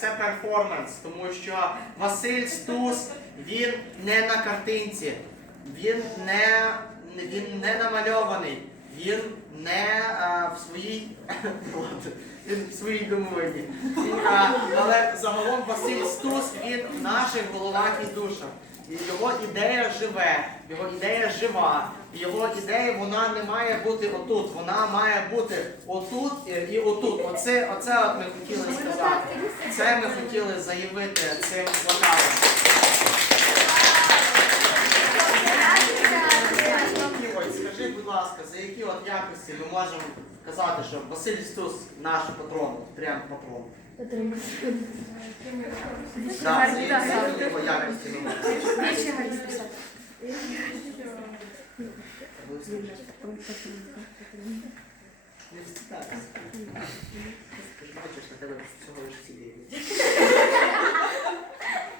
це перформанс, тому що Василь Стус він не на картинці, він не, він не намальований, він не а, в своїй він в своїй домовині. Але загалом Василь Стус він в наших головах і душах. І Його ідея живе, його ідея жива. Його ідея вона не має бути отут, вона має бути отут і, отут. Оце, оце от ми хотіли сказати. Це ми хотіли заявити цим плакатом. Ось, скажи, будь ласка, за які от якості ми можемо казати, що Василь Стус наш патрон, прям патрон. Да, за які за які якості ми можемо. Не встигайся. Ти ж бачиш, на тебе всього лиш цілі.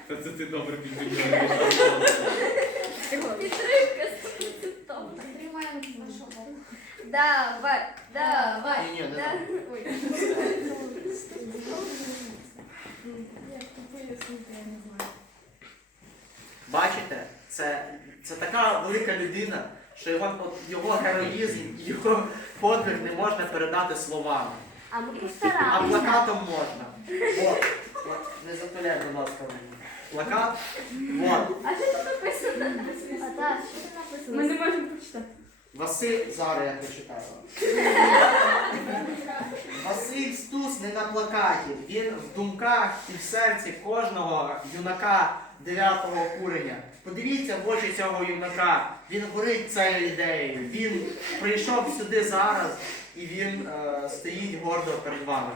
Та це ти добре підбігла. Підтримка стопроцентовна. Давай, давай. Ні, ні, не да-. Ой. Бачите, це, це така велика людина, що його, от його героїзм, його подвиг не можна передати словами. А ми А плакатом можна. От, от, не затуляй, будь ласка, мені. Плакат. От. А що тут написано? А так, що тут написано? Ми не можемо прочитати. Василь, зараз я прочитаю. Василь Стус не на плакаті. Він в думках і в серці кожного юнака 9-го куреня. Подивіться в очі цього юнака. Він горить цією ідеєю. Він прийшов сюди зараз і він е, стоїть гордо перед вами.